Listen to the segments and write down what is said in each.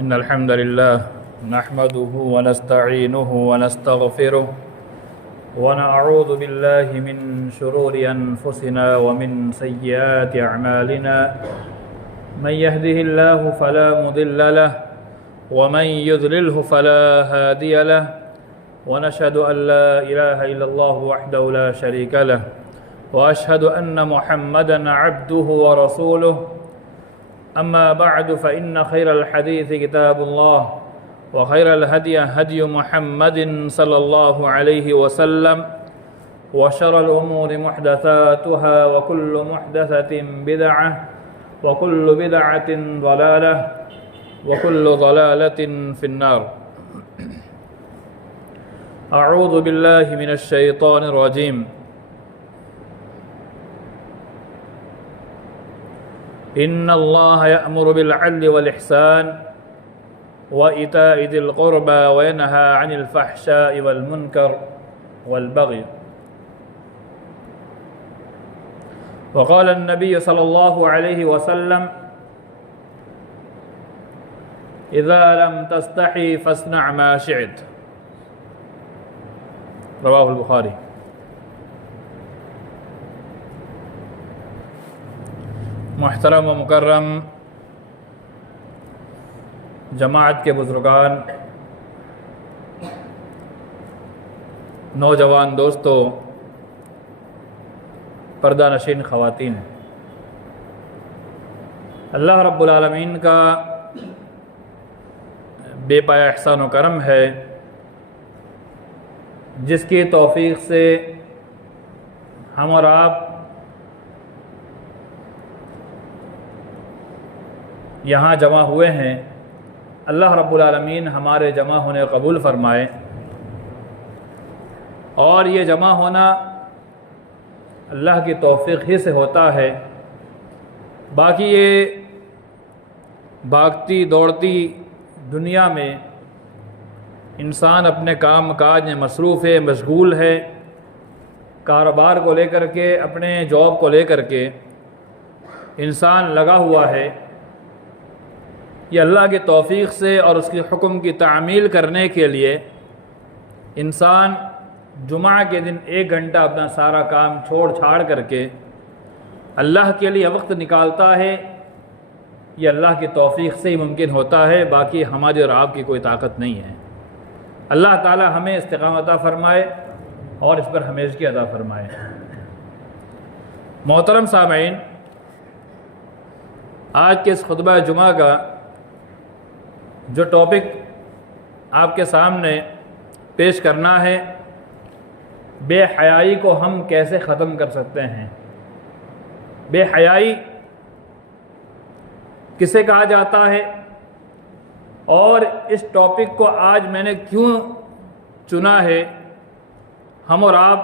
इन्नल हम्दुलिल्लाह नहमदुहु व नस्तईनुहु व नस्तगफिरुह व नअऊज़ु बिल्लाहि मिन शुरूरि अनफुसिना व मिन सय्यिआति अअमालिना मन यहदिहिल्लाहु फला मुदिल्ल लहु व मन युद्लिल्हु फला हादिय लहु व नशहदु अन ला इलाहा इल्लल्लाहु वहदहु ला शरीका लहु व अशहदु अन्न मुहम्मदन अब्दुहु व रसूलुहु अम्मा बअदु फ़इन्न खैरल हदीस किताबुल्लाह व खैरल हदी हदी मुहम्मदिन सल्लल्लाहु अलैहि वसल्लम व शर्रल उमूरि मुहदसातुहा व कुल्लु मुहदसतिन बिदअह व कुल्लु बिदअतिन ज़लालह व कुल्लु ज़लालतिन फिन्नार। अऊज़ु बिल्लाहि मिनश शैतानिर रजीम। इन्नल्लाह यअमुरु बिल अदलि वल इहसान व इताइ दिल क़ुरबा व यनहा अनिल फ़हशाइ वल मुनकर वल बग़य। व क़ाल अन्नबी सल्लल्लाहु अलैहि वसल्लम इज़ा लम तस्तही फ़स्नअ मा शिअत। रवाहुल बुखारी। मुहतरम व मुकर्रम जमाअत के बुज़ुर्गान, नौजवान दोस्तों, पर्दा नशीन ख़वातीन, अल्लाह रब्बुल आलमीन का बेपाया एहसान व करम है जिसकी तौफ़ीक़ से हम और आप यहाँ जमा हुए हैं। अल्लाह रब्बुल आलमीन हमारे जमा होने कबूल फ़रमाए। और ये जमा होना अल्लाह की तौफ़ीक़ ही से होता है। बाकी ये भागती दौड़ती दुनिया में इंसान अपने काम काज में मसरूफ़ है, मशगूल है, कारोबार को लेकर के, अपने जॉब को लेकर के इंसान लगा हुआ है। ये अल्लाह की तौफ़ीक़ से और उसके हुक्म की तामील करने के लिए इंसान जुमा के दिन 1 घंटा अपना सारा काम छोड़ छाड़ करके अल्लाह के लिए वक्त निकालता है। ये अल्लाह की तौफ़ीक़ से ही मुमकिन होता है, बाकी हमारी और आपकी कोई ताकत नहीं है। अल्लाह ताला हमें इस्तिक़ामत अता फ़रमाए और इस पर हमेशगी अता फ़रमाए। मोहतरम सामईन, आज के इस खुतबा जुमा का जो टॉपिक आपके सामने पेश करना है, बेहयाई को हम कैसे ख़त्म कर सकते हैं। बेहयाई किसे कहा जाता है और इस टॉपिक को आज मैंने क्यों चुना है, हम और आप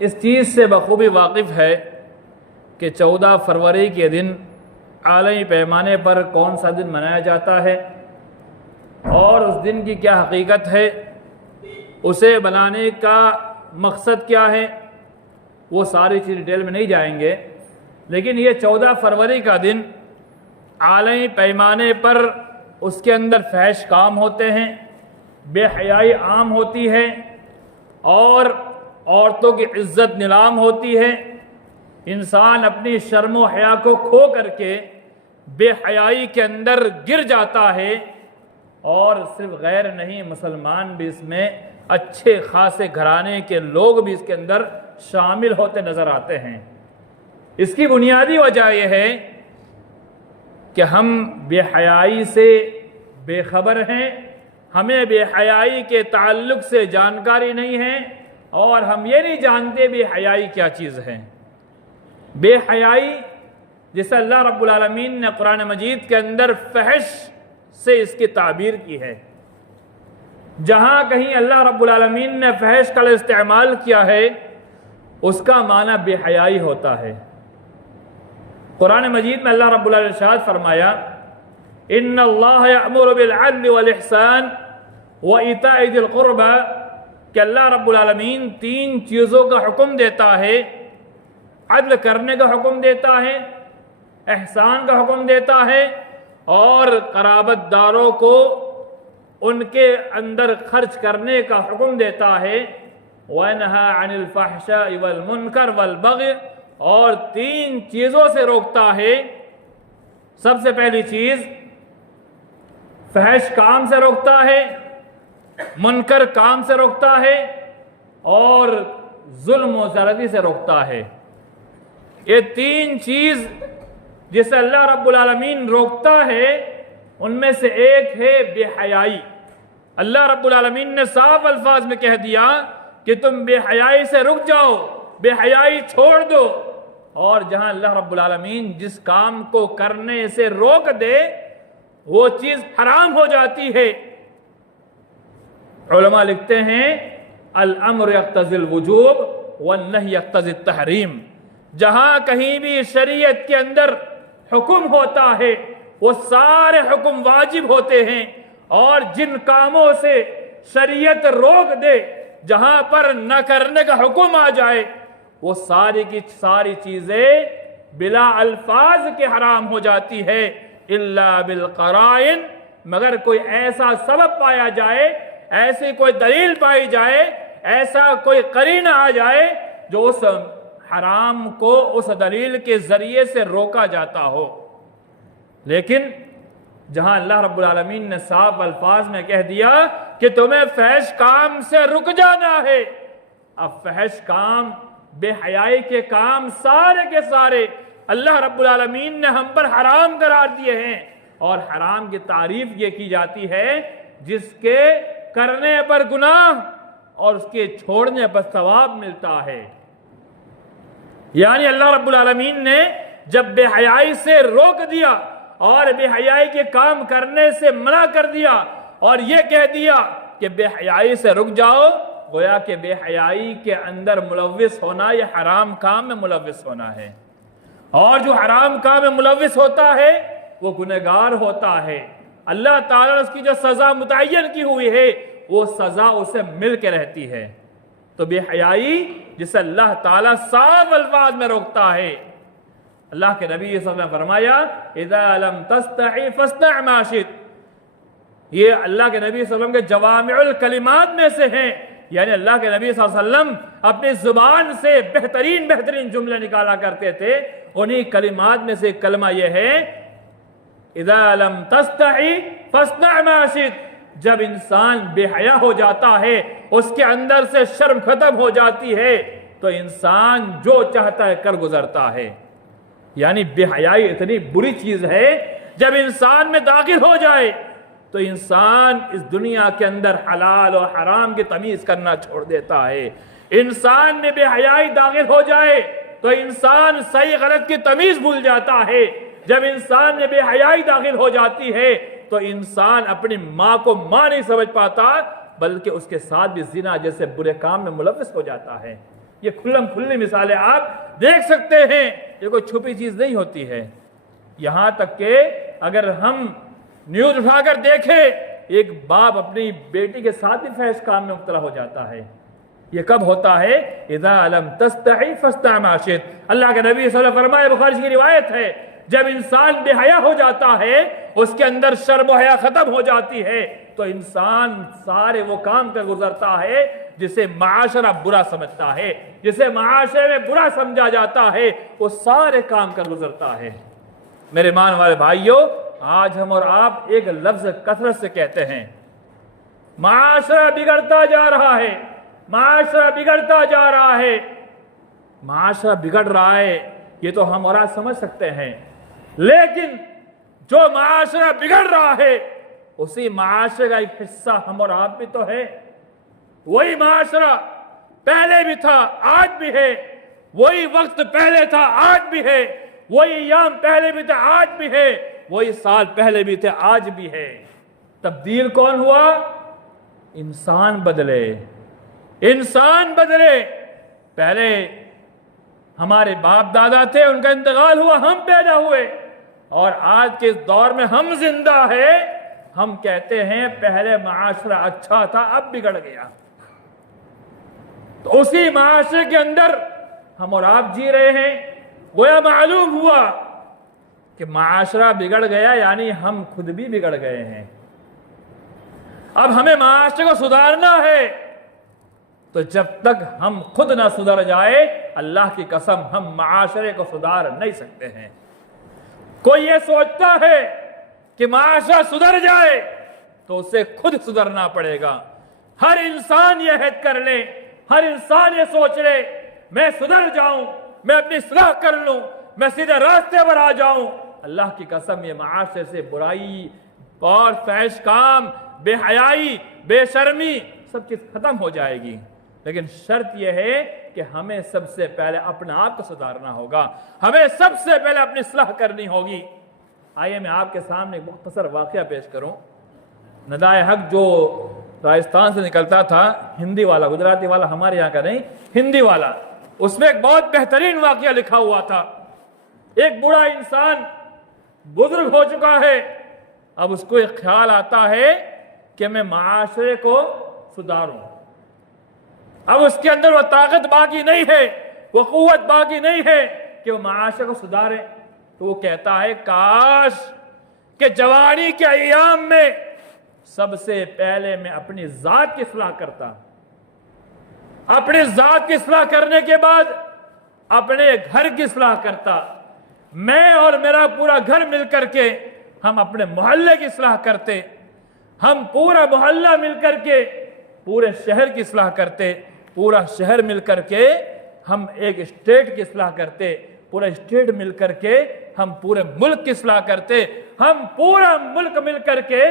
इस चीज़ से बखूबी वाकिफ़ है कि 14 फरवरी के दिन आलमी पैमाने पर कौन सा दिन मनाया जाता है और उस दिन की क्या हकीकत है, उसे बनाने का मकसद क्या है, वो सारी चीज़ डिटेल में नहीं जाएंगे। लेकिन ये 14 फरवरी का दिन आलमी पैमाने पर उसके अंदर फहश काम होते हैं, बेहयाई आम होती है और औरतों की इज्जत नीलाम होती है। इंसान अपनी शर्म व हया को खो करके बेहयाई के अंदर गिर जाता है और सिर्फ गैर नहीं, मुसलमान भी इसमें अच्छे खासे घराने के लोग भी इसके अंदर शामिल होते नज़र आते हैं। इसकी बुनियादी वजह यह है कि हम बेहयाई से बेखबर हैं, हमें बेहयाई के ताल्लुक़ से जानकारी नहीं है और हम ये नहीं जानते बेहयाई क्या चीज़ है। बेहयाई जिसे अल्लाह रब्बुल आलमीन ने कुरान मजीद के अंदर फहश से इसकी ताबीर की है। जहाँ कहीं अल्लाह रब्बुल आलमीन ने फहश का इस्तेमाल किया है उसका माना बेहयाई होता है। कुरान मजीद में अल्लाह रब्बुल आलमीन ने इरशाद फरमाया, इन्नल्लाह यअमुरु बिल अदलि वल इहसान व इताइ दिल क़ुरबा, कि अल्लाह रब्बुल आलमीन 3 चीज़ों का हुक्म देता है। अदल करने का हुक्म देता है, एहसान का हुक्म देता है और क़राबतदारों को उनके अंदर खर्च करने का हुक्म देता है। वनहा अनिल फहशाइ वल मुनकर वल बग़य, और 3 चीज़ों से रोकता है। सबसे पहली चीज़ फहश काम से रोकता है, मुनकर काम से रोकता है, और जुल्म और ज़्यादती से रोकता है। ये 3 चीज़ जिसे अल्लाह रब्बुल आलमीन रोकता है, उनमें से एक है बेहयाई। अल्लाह रब्बुल आलमीन ने साफ अल्फाज में कह दिया कि तुम बेहयाई से रुक जाओ, बेहयाई छोड़ दो। और जहां अल्लाह रब्बुल आलमीन जिस काम को करने से रोक दे, वो चीज हराम हो जाती है। उलमा लिखते हैं अल अम्र यक्तज़िल वुजूब वन नही यक्तज़िल तहरीम। जहां कहीं भी शरीयत के अंदर हुक्म होता है, वो सारे हुक्म वाजिब होते हैं, और जिन कामों से शरीयत रोक दे, जहां पर न करने का हुक्म आ जाए, वो सारी की सारी चीजें बिला अल्फाज के हराम हो जाती है। इल्ला बिल क़राइन, मगर कोई ऐसा सबब पाया जाए, ऐसी कोई दलील पाई जाए, ऐसा कोई करीना आ जाए जो उस हराम को उस दलील के जरिए से रोका जाता हो। लेकिन जहां अल्लाह रब्बुल आलमीन ने साफ अल्फाज में कह दिया कि तुम्हें फहश काम से रुक जाना है, अब फहश काम, बेहयाई के काम सारे के सारे अल्लाह रब्बुल आलमीन ने हम पर हराम करार दिए हैं। और हराम की तारीफ ये की जाती है जिसके करने पर गुनाह और उसके छोड़ने पर सवाब मिलता है। यानी अल्लाह रब्बुल आलमीन ने जब बेहयाई से रोक दिया और बेहयाई के काम करने से मना कर दिया और यह कह दिया कि बेहयाई से रुक जाओ, गोया कि बेहयाई के अंदर मुलव्विस होना यह हराम काम में मुलव्विस होना है, और जो हराम काम में मुलव्विस होता है वो गुनहगार होता है। अल्लाह ताला ने उसकी जो सजा मुतय्यन की हुई है, वो सजा उसे मिल के रहती है। तो बेहयाई जिसे अल्लाह ताला साफ अल्फाज में रोकता है, अल्लाह के नबी सल्लल्लाहु अलैहि वसल्लम ने फरमाया इज़ा लम तस्तही फस्ना' मा शि'त। ये अल्लाह के नबी सल्लल्लाहु अलैहि वसल्लम के जवामिउल कलिमात में से हैं। यानी अल्लाह के नबी सल्लल्लाहु अलैहि वसल्लम अपनी जुबान से बेहतरीन जुमले निकाला करते थे। उन्हीं कलिमात में से कलमा यह है इज़ा लम तस्तही फस्ना' मा शि'त। जब इंसान बेहया हो जाता है, उसके अंदर से शर्म खत्म हो जाती है, तो इंसान जो चाहता है कर गुजरता है। यानी बेहयाई इतनी बुरी चीज है, जब इंसान में दाखिल हो जाए तो इंसान इस दुनिया के अंदर हलाल और हराम की तमीज करना छोड़ देता है। इंसान में बेहयाई दाखिल हो जाए तो इंसान सही गलत की तमीज भूल जाता है। जब इंसान में बेहयाई दाखिल हो जाती है तो इंसान अपनी माँ को माँ नहीं समझ पाता, बल्कि उसके साथ भी जिना जैसे बुरे काम में मुलव्विस हो जाता है। ये खुल्लम खुल्ली मिसालें आप देख सकते हैं, ये कोई छुपी चीज नहीं होती है। यहां तक कि अगर हम न्यूज उठाकर देखें, एक बाप अपनी बेटी के साथ भी फहश काम में मुब्तला हो जाता है। ये कब होता है? इज़ा लम तस्तही फस्ना' मा शि'त। अल्लाह के नबी सल्लल्लाहु अलैहि वसल्लम फरमाए, बुखारी की रिवायत है, जब इंसान बेहया हो जाता है, उसके अंदर शर्म और हया खत्म हो जाती है, तो इंसान सारे वो काम कर गुजरता है जिसे माशरा बुरा समझता है, जिसे माशरे में बुरा समझा जाता है, वो सारे काम कर गुजरता है। मेरे मान वाले भाइयों, आज हम और आप एक लफ्ज कसरत से कहते हैं, माशरा बिगड़ता जा रहा है, माशरा बिगड़ता जा रहा है। माशरा बिगड़ रहा है ये तो हम और आप समझ सकते हैं, लेकिन जो माशरा बिगड़ रहा है उसी माशरे का एक हिस्सा हम और आप भी तो है। वही माशरा पहले भी था, आज भी है। वही वक्त पहले था, आज भी है। वही याम पहले भी था, आज भी है। वही साल पहले भी थे, आज भी है। तब्दील कौन हुआ? इंसान बदले, इंसान बदले। पहले हमारे बाप दादा थे, उनका इंतकाल हुआ, हम पैदा हुए, और आज के दौर में हम जिंदा है। हम कहते हैं पहले माशरा अच्छा था, अब बिगड़ गया। तो उसी माशरे के अंदर हम और आप जी रहे हैं। गोया मालूम हुआ कि माशरा बिगड़ गया यानी हम खुद भी बिगड़ गए हैं। अब हमें माशरे को सुधारना है, तो जब तक हम खुद ना सुधर जाए, अल्लाह की कसम हम माशरे को सुधार नहीं सकते हैं। कोई ये सोचता है कि माशरा सुधर जाए तो उसे खुद सुधरना पड़ेगा। हर इंसान ये हद कर ले, हर इंसान ये सोच ले, मैं सुधर जाऊं, मैं अपनी इस्लाह कर लूं, मैं सीधे रास्ते पर आ जाऊं। अल्लाह की कसम ये माशरे से बुराई और फैश काम, बेहयाई, बेशर्मी सब चीज खत्म हो जाएगी। लेकिन शर्त यह है कि हमें सबसे पहले अपने आप को सुधारना होगा, हमें सबसे पहले अपनी इस्लाह करनी होगी। आइए मैं आपके सामने एक मुख्तसर वाकया पेश करूं। नदाए हक जो राजस्थान से निकलता था, हिंदी वाला, गुजराती वाला हमारे यहाँ का नहीं, हिंदी वाला, उसमें एक बहुत बेहतरीन वाकया लिखा हुआ था। एक बूढ़ा इंसान बुजुर्ग हो चुका है, अब उसको एक ख्याल आता है कि मैं माशरे को सुधारूं। अब उसके अंदर वो ताकत बाकी नहीं है, वो कुव्वत बाकी नहीं है कि वो माशरे को सुधारे। तो वो कहता है काश कि जवानी के अय्याम में सबसे पहले मैं अपनी जात की इस्लाह करता, अपनी जात की इस्लाह करने के बाद अपने घर की इस्लाह करता, मैं और मेरा पूरा घर मिलकर के हम अपने मोहल्ले की इस्लाह करते, हम पूरा मोहल्ला मिलकर के पूरे शहर की इस्लाह करते, पूरा शहर मिलकर के हम एक स्टेट की इस्लाह करते, पूरा स्टेट मिलकर के हम पूरे मुल्क की इस्लाह करते, हम पूरा मुल्क मिलकर के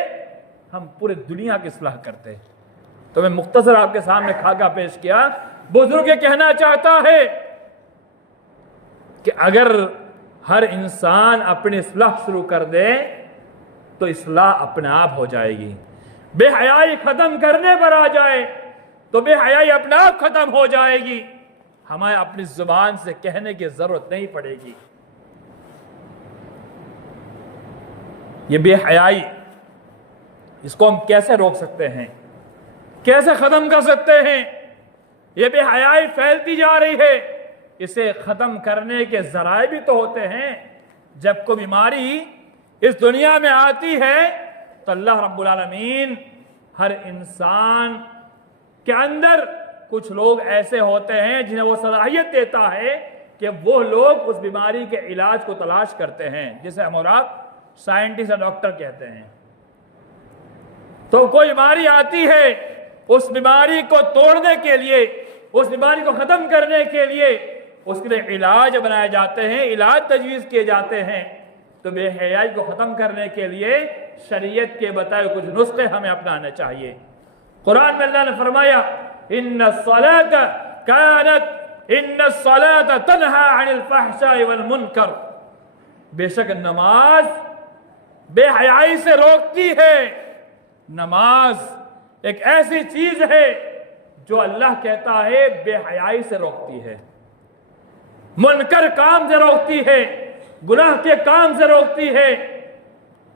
हम पूरे दुनिया की इस्लाह करते। तो मैं मुख्तसर आपके सामने खाका पेश किया। बुजुर्ग कहना चाहता है कि अगर हर इंसान अपनी इस्लाह शुरू कर दे तो इस्लाह अपने आप हो जाएगी। बेहयाई खत्म करने पर आ जाए तो बेहयाई अपने आप खत्म हो जाएगी। हमें अपनी जुबान से कहने की जरूरत नहीं पड़ेगी। ये बेहयाई, इसको हम कैसे रोक सकते हैं, कैसे खत्म कर सकते हैं? ये बेहयाई फैलती जा रही है, इसे खत्म करने के जराए भी तो होते हैं। जब कोई बीमारी इस दुनिया में आती है तो अल्लाह रब्बुल आलमीन हर इंसान के अंदर कुछ लोग ऐसे होते हैं जिन्हें वो सलाहियत देता है कि वो लोग उस बीमारी के इलाज को तलाश करते हैं, जिसे हम और आप साइंटिस्ट या डॉक्टर कहते हैं। तो कोई बीमारी आती है, उस बीमारी को तोड़ने के लिए, उस बीमारी को खत्म करने के लिए उसके लिए इलाज बनाए जाते हैं, इलाज तजवीज किए जाते हैं। तो बेहयाई को खत्म करने के लिए शरीयत के बताए कुछ नुस्खे हमें अपनाने चाहिए। कुरान में अल्लाह ने फरमाया इन्नस्सलात तन्हा अनिल फहशाई वल मुनकर, बेशक नमाज बेहयाई से रोकती है। नमाज एक ऐसी चीज है जो अल्लाह कहता है बेहयाई से रोकती है, मुनकर काम से रोकती है, गुनाह के काम से रोकती है।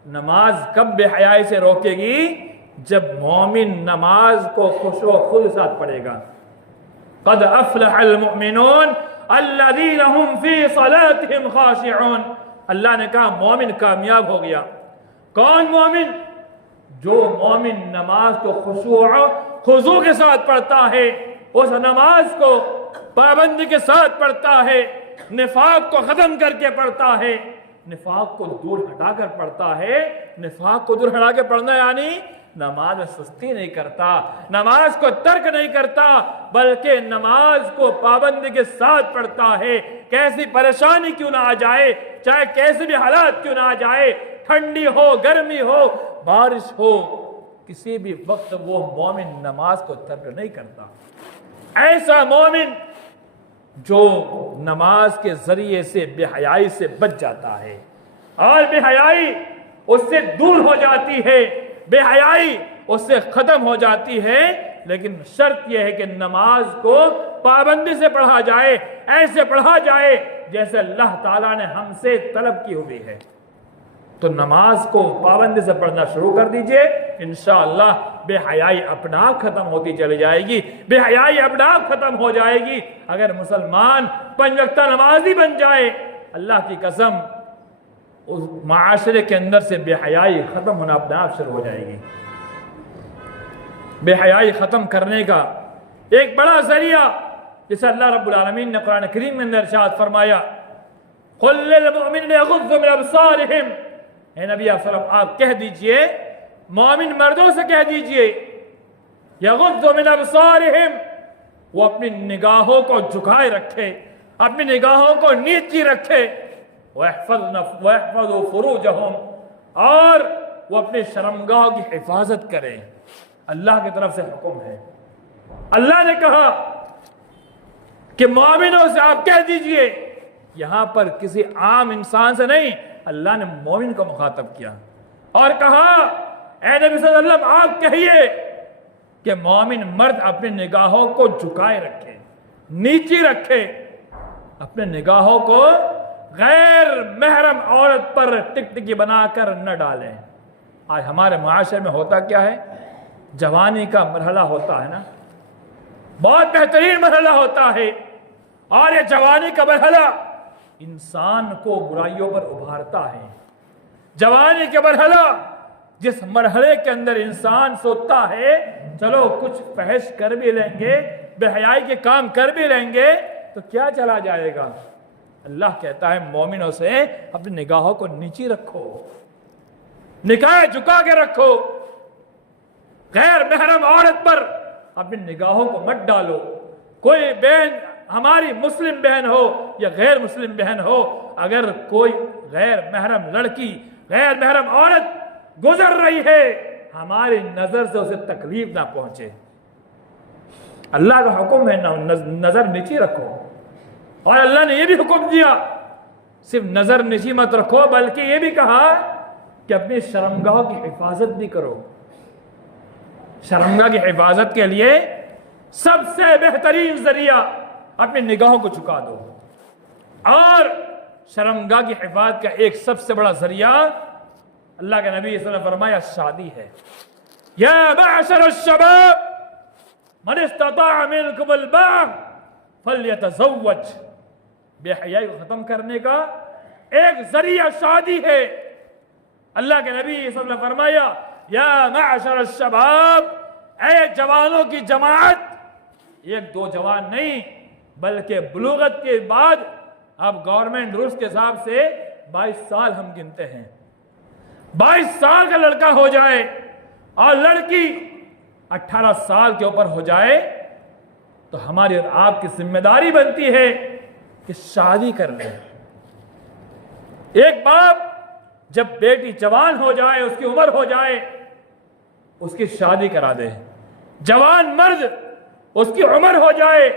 नमाज कब बेहयाई से रोकेगी? जब मोमिन नमाज को खुशो खुद साथ पढ़ेगा। क़द अफ़लहल मुमिनून अल्लज़ीना हुम फ़ी सलातिहिम ख़ाशिऊन। अल्लाह ने कहा मोमिन कामयाब हो गया। कौन मोमिन? जो मोमिन नमाज को खुशू के साथ पढ़ता है, उस नमाज को पाबंदी के साथ पढ़ता है, निफाक को खत्म करके पढ़ता है, निफाक को दूर हटाकर पढ़ता है। निफाक को दूर हटा के पढ़ना यानी नमाज में सुस्ती नहीं करता, नमाज को तर्क नहीं करता, बल्कि नमाज को पाबंदी के साथ पढ़ता है। कैसी परेशानी क्यों ना आ जाए, चाहे कैसे भी हालात क्यों ना आ जाए, ठंडी हो, गर्मी हो, बारिश हो, किसी भी वक्त वो मोमिन नमाज को तर्क नहीं करता। ऐसा मोमिन जो नमाज के जरिए से बेहयाई से बच जाता है और बेहयाई उससे दूर हो जाती है, बेहयाई उससे खत्म हो जाती है। लेकिन शर्त यह है कि नमाज को पाबंदी से पढ़ा जाए, ऐसे पढ़ा जाए जैसे अल्लाह ताला ने हमसे तलब की हुई है। तो नमाज को पाबंदी से पढ़ना शुरू कर दीजिए, इंशाअल्लाह बेहयाई अपना आप खत्म होती चली जाएगी, बेहयाई अपना आप खत्म हो जाएगी। अगर मुसलमान 5 वक्त नमाजी बन जाए, अल्लाह की कसम उस माशरे के अंदर से बेहयाई ख़त्म होना अपने आप शुरू हो जाएगी। बेहयाई ख़त्म करने का एक बड़ा ज़रिया, जैसे अल्लाह रब्बुल आलमीन ने कुरान करीम में इरशाद फरमाया, कुल लिल मुमिनीन यग़ुज़्ज़ू मिन अब्सारिहिम, हे नबी सल्लल्लाहु आप कह दीजिए, मोमिन मर्दों से कह दीजिए, यग़ुज़्ज़ू मिन अब्सारिहिम, वो अपनी निगाहों को झुकाए रखे, अपनी निगाहों को नीची रखे, वहफ़ज़ू फ़ुरूजहुम, और वो अपने शर्मगाह की हिफाजत करें। अल्लाह की तरफ से हुक्म है। अल्लाह ने कहा कि मोमिनों से आप कह दीजिए, यहां पर किसी आम इंसान से नहीं, अल्लाह ने मोमिन को मुखातब किया और कहा, ऐ नबी सल्लल्लाहु अलैहि वसल्लम आप कहिए कि मोमिन मर्द अपनी निगाहों को झुकाए रखे, नीची रखे, अपने निगाहों को गैर महरम औरत पर टिकटिकी बनाकर न डालें। आज हमारे माशरे में होता क्या है, जवानी का मरहला होता है ना, बहुत बेहतरीन मरहला होता है, और ये जवानी का मरहला इंसान को बुराइयों पर उभारता है। जवानी के मरहला, जिस मरहले के अंदर इंसान सोचता है चलो कुछ फहश कर भी लेंगे, बेहयाई के काम कर भी लेंगे तो क्या चला जाएगा। अल्लाह कहता है मोमिनों से अपनी निगाहों को नीची रखो, निगाह झुका के रखो, गैर महरम औरत पर अपनी निगाहों को मत डालो। कोई बहन, हमारी मुस्लिम बहन हो या गैर मुस्लिम बहन हो, अगर कोई गैर महरम लड़की, गैर महरम औरत गुजर रही है, हमारी नजर से उसे तकलीफ ना पहुंचे। अल्लाह का हुक्म है ना, नजर नीची रखो। और अल्लाह ने यह भी हुक्म दिया, सिर्फ नजर नीची मत रखो, बल्कि यह भी कहा कि अपनी शर्मगाह की हिफाजत भी करो। शर्मगाह की हिफाजत के लिए सबसे बेहतरीन जरिया अपनी निगाहों को झुका दो। और शर्मगाह की हिफाजत का एक सबसे बड़ा जरिया अल्लाह के नबी सल्लल्लाहु अलैहि वसल्लम ने फरमाया शादी है। या मअशर अश-शबाब मन इस्तताअ मिनकुमुल बाअ फल्यतज़व्वज। बेहयाई को खत्म करने का एक जरिया शादी है। अल्लाह के नबी सल्लल्लाहु अलैहि वसल्लम ने फरमाया, या मअशर अश-शबाब, ऐ जवानों की जमात, एक दो जवान नहीं बल्कि बुलूगत के बाद, अब गवर्नमेंट रूल्स के हिसाब से 22 साल हम गिनते हैं। 22 साल का लड़का हो जाए और लड़की 18 साल के ऊपर हो जाए तो हमारी और आपकी जिम्मेदारी बनती है कि शादी कर ले। एक बाप जब बेटी जवान हो जाए, उसकी उम्र हो जाए, उसकी शादी करा दे। जवान मर्द उसकी उम्र हो जाए,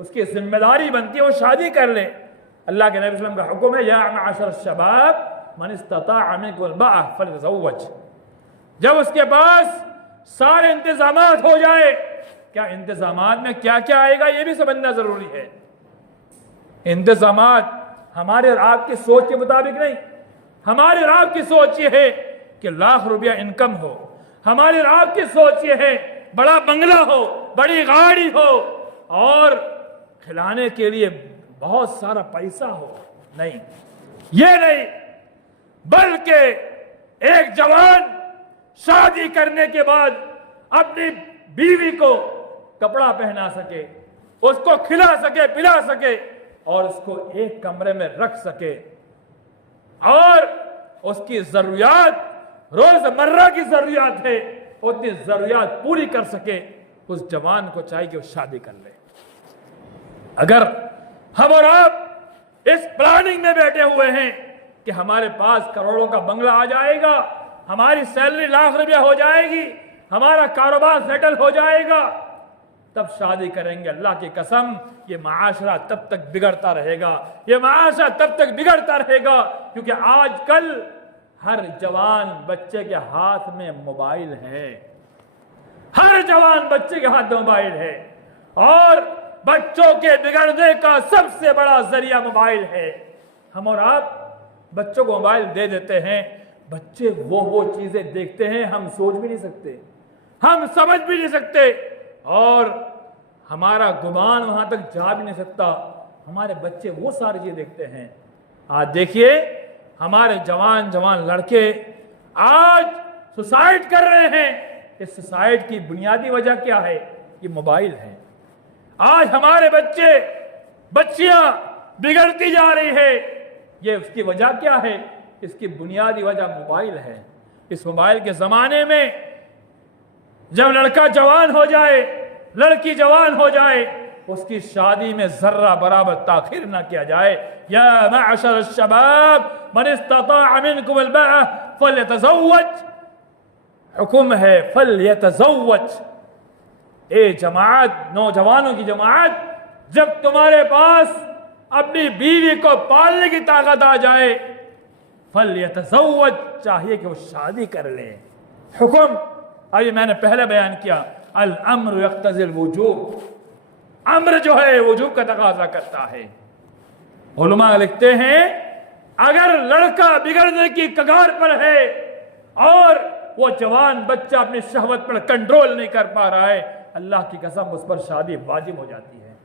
उसकी जिम्मेदारी बनती है वो शादी कर ले। अल्लाह के नबी सल्लल्लाहु अलैहि वसल्लम का हुक्म है, या मअशर शबाब मन इस्तताअ मिनकुमुल बाअ फल्यतज़व्वज। जब उसके पास सारे इंतजामात हो जाए, क्या इंतजामात में क्या क्या आएगा ये भी समझना जरूरी है। इंतजामात हमारे और आपकी सोच के मुताबिक नहीं। हमारे और आपकी सोच ये है कि लाख रुपया इनकम हो, हमारे और आपकी सोच ये है बड़ा बंगला हो, बड़ी गाड़ी हो और खिलाने के लिए बहुत सारा पैसा हो। नहीं, ये नहीं, बल्कि एक जवान शादी करने के बाद अपनी बीवी को कपड़ा पहना सके, उसको खिला सके, पिला सके और उसको एक कमरे में रख सके और उसकी जरूरियात, रोजमर्रा की जरूरियात है, उतनी जरूरियात पूरी कर सके। उस जवान को चाहिए कि वो शादी कर ले। अगर हम और आप इस प्लानिंग में बैठे हुए हैं कि हमारे पास करोड़ों का बंगला आ जाएगा, हमारी सैलरी लाख रुपया हो जाएगी, हमारा कारोबार सेटल हो जाएगा, तब शादी करेंगे, अल्लाह की कसम ये माशरा तब तक बिगड़ता रहेगा, ये माशरा तब तक बिगड़ता रहेगा। क्योंकि आजकल हर जवान बच्चे के हाथ में मोबाइल है, हर जवान बच्चे के हाथ में मोबाइल है और बच्चों के बिगड़ने का सबसे बड़ा जरिया मोबाइल है। हम और आप बच्चों को मोबाइल दे देते हैं, बच्चे वो चीजें देखते हैं हम सोच भी नहीं सकते, हम समझ भी नहीं सकते और हमारा गुमान वहां तक जा भी नहीं सकता। हमारे बच्चे वो सारी चीजें देखते हैं। आज देखिए हमारे जवान जवान लड़के आज सुसाइड कर रहे हैं। इस सुसाइड की बुनियादी वजह क्या है? ये मोबाइल है। आज हमारे बच्चे बच्चियां बिगड़ती जा रही है। ये उसकी वजह क्या है? इसकी बुनियादी वजह मोबाइल है। इस मोबाइल के जमाने में जब लड़का जवान हो जाए, लड़की जवान हो जाए, उसकी शादी में जर्रा बराबर ताखिर ना किया जाए। या मअशर शबाब मन इस्तताअ मिनकुम अल-बाअ फल्यतज़व्वज, हुक्म है फल्यतज़व्वज। ए जमात, नौजवानों की जमात, जब तुम्हारे पास अपनी बीवी को पालने की ताकत आ जाए, फल्यतज़व्वज, चाहिए कि वो शादी कर ले। हुक्म अभी मैंने पहले बयान किया, अल अम्र यक़्तज़िल वुजूब, अम्र जो है वजूब का तकाजा करता है। उलमा लिखते हैं अगर लड़का बिगड़ने की कगार पर है और वो जवान बच्चा अपनी शहवत पर कंट्रोल नहीं कर पा रहा है, अल्लाह की कसम उस पर शादी वाजिब हो जाती है,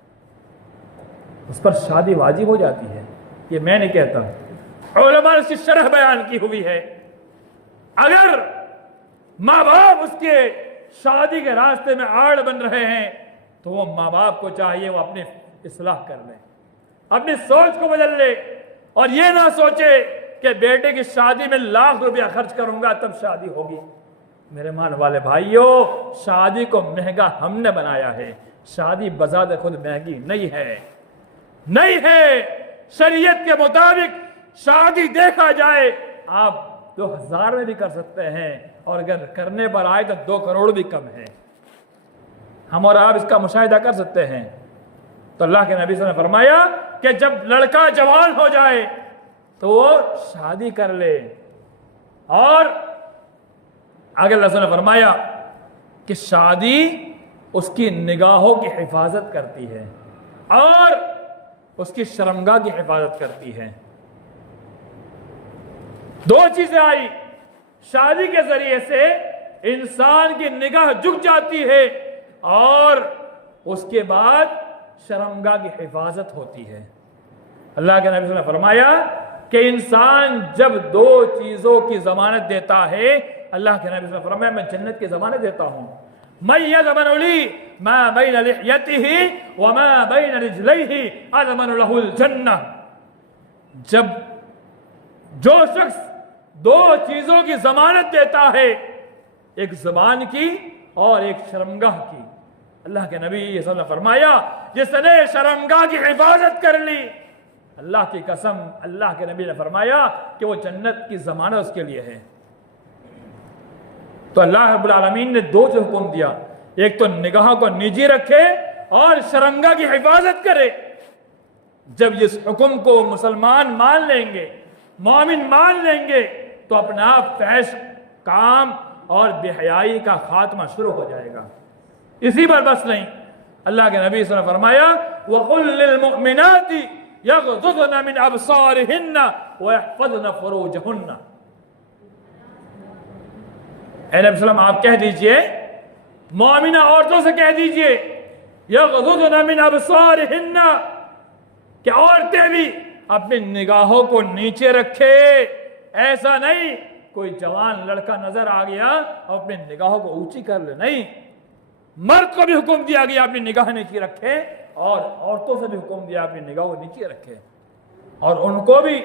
उस पर शादी वाजिब हो जाती है। ये मैं नहीं कहता, उलमा ने इसकी शरह बयान की हुई है। अगर माँ बाप उसके शादी के रास्ते में आड़ बन रहे हैं तो वो माँ बाप को चाहिए वो अपनी इस्लाह कर ले, अपनी सोच को बदल ले, और ये ना सोचे कि बेटे की शादी में लाख रुपया खर्च करूंगा तब शादी होगी। मेरे मान वाले भाइयों, शादी को महंगा हमने बनाया है, शादी बजाते खुद महंगी नहीं है, नहीं है। शरीयत के मुताबिक शादी देखा जाए आप 2000 में भी कर सकते हैं, और अगर करने पर आए तो 2 करोड़ भी कम है। हम और आप इसका मुशाहिदा कर सकते हैं। तो अल्लाह के नबी ने फरमाया कि जब लड़का जवान हो जाए तो वो शादी कर ले। और आगे अल्लाह ने फरमाया कि शादी उसकी निगाहों की हिफाजत करती है और उसकी शर्मगाह की हिफाजत करती है। 2 चीजें आई, शादी के जरिए से इंसान की निगाह झुक जाती है और उसके बाद शर्मगाह की हिफाजत होती है। अल्लाह के नबी ने फरमाया कि इंसान जब 2 चीजों की जमानत देता है, अल्लाह के नबी ने फरमाया मैं जन्नत की जमानत देता हूं। मैं यज़मनु ली मा बैन लिह्यतिही व मा बैन रिजलैही अज़मनु लहुल जन्नह। जब जो शख्स 2 चीजों की जमानत देता है, एक जुबान की और एक शर्मगाह की, अल्लाह के नबी सल्लल्लाहु अलैहि वसल्लम ने फरमाया जिसने शर्मगाह की हिफाजत कर ली, अल्लाह की कसम, अल्लाह के नबी ने फरमाया कि वो जन्नत की जमानत उसके लिए है। तो अल्लाह रब्बुल आलमीन ने 2 जो हुक्म दिया, एक तो निगाह को निजी रखे और शर्मगाह की हिफाजत करे। जब इस हुक्म को मुसलमान मान लेंगे, मोमिन मान लेंगे, तो अपने आप फैश काम और बेहयाई का खात्मा शुरू हो जाएगा। इसी पर बस नहीं, अल्लाह के नबी ने फरमाया वक़ुल लिल मुमिनाति यग़ज़ुज़्न मिन अबसारिहिन्ना व यहफ़ज़्न फ़ुरूजहुन्ना। ए नबी सल्लल्लाहु अलैहि वसल्लम आप कह दीजिए, मोमिना औरतों से कह दीजिए यग़ज़ुज़्न मिन अबसारिहिन्ना, कि औरतें भी अपनी निगाहों को नीचे रखे। ऐसा नहीं कोई जवान लड़का नजर आ गया और अपनी निगाहों को ऊंची कर ले, नहीं, मर्द को भी हुक्म दिया गया अपनी निगाह नीचे रखे और औरतों से भी हुक्म दिया अपनी निगाह को नीचे रखे, और उनको भी